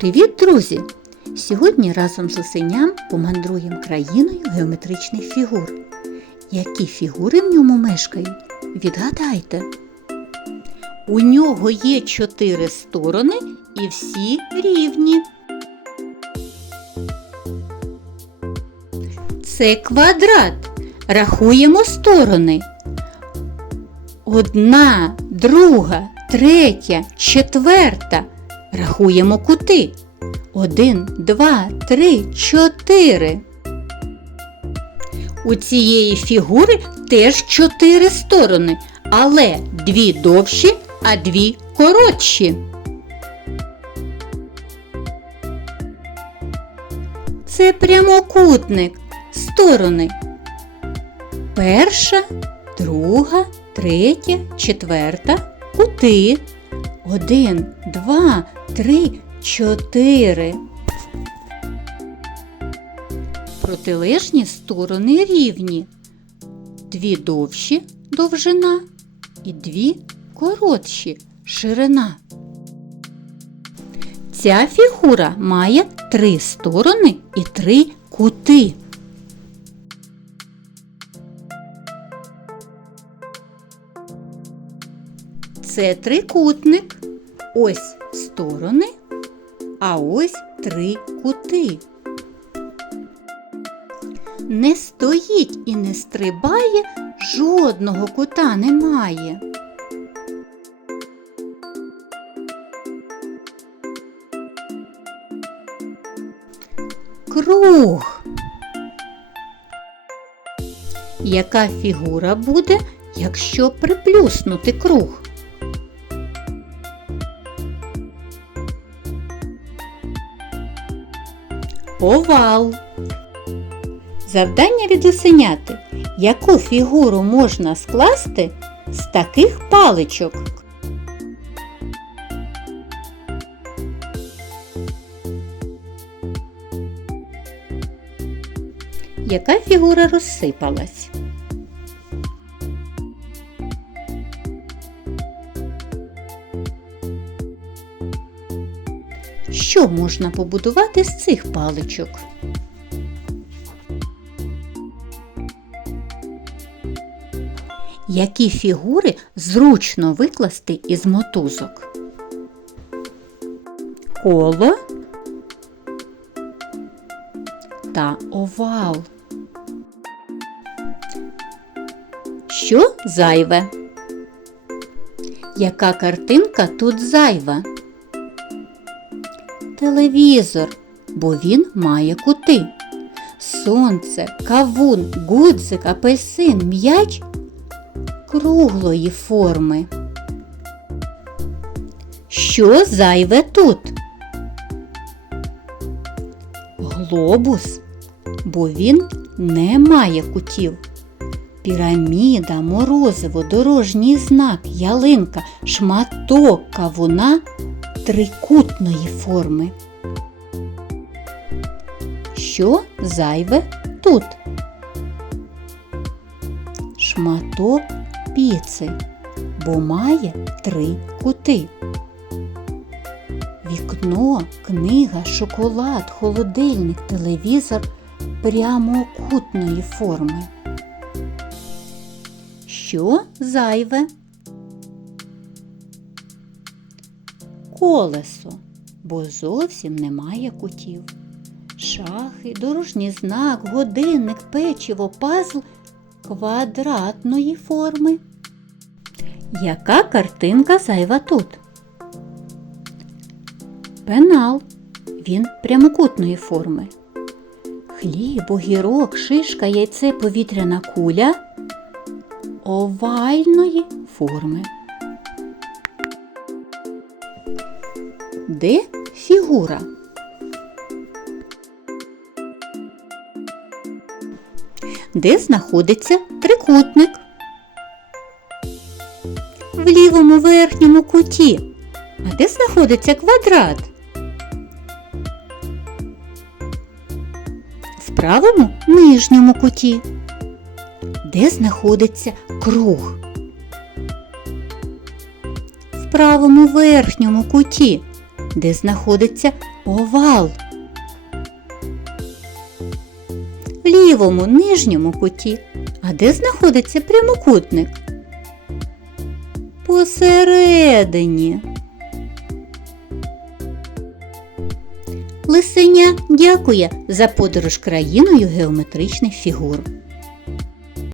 Привіт, друзі! Сьогодні разом з Лисеням помандруємо країною геометричних фігур. Які фігури в ньому мешкають? Відгадайте. У нього є чотири сторони і всі рівні. Це квадрат. Рахуємо сторони. Одна, друга, третя, четверта. Рахуємо кути. Один, два, три, чотири. У цієї фігури теж чотири сторони, але дві довші, а дві коротші. Це прямокутник. Сторони. Перша, друга, третя, четверта, кути. Один, два, три, чотири. Протилежні сторони рівні. Дві довші довжина і дві коротші ширина. Ця фігура має три сторони і три кути. Це трикутник. Ось сторони, а ось три кути. Не стоїть і не стрибає, жодного кута немає. Круг. Яка фігура буде, якщо приплюснути круг? Овал. Завдання від лисеняти. Яку фігуру можна скласти з таких паличок? Яка фігура розсипалась? Що можна побудувати з цих паличок? Які фігури зручно викласти із мотузок? Коло та овал. Що зайве? Яка картинка тут зайва? Телевізор, бо він має кути. Сонце, кавун, гудзик, апельсин, м'яч круглої форми. Що зайве тут? Глобус, бо він не має кутів. Піраміда, морозиво, дорожній знак, ялинка, шматок кавуна трикутної форми. Що зайве тут? Шматок піци, бо має три кути. Вікно, книга, шоколад, холодильник, телевізор прямокутної форми. Що зайве? Колесо, бо зовсім немає кутів. Шахи, дорожній знак, годинник, печиво, пазл квадратної форми. Яка картинка зайва тут? Пенал. Він прямокутної форми. Хліб, огірок, шишка, яйце, повітряна куля овальної форми. Де фігура? Де знаходиться трикутник? В лівому верхньому куті. А де знаходиться квадрат? В правому нижньому куті. Де знаходиться круг? В правому верхньому куті. Де знаходиться овал. В лівому нижньому куті. А де знаходиться прямокутник? Посередині. Лисеня дякує за подорож країною геометричних фігур.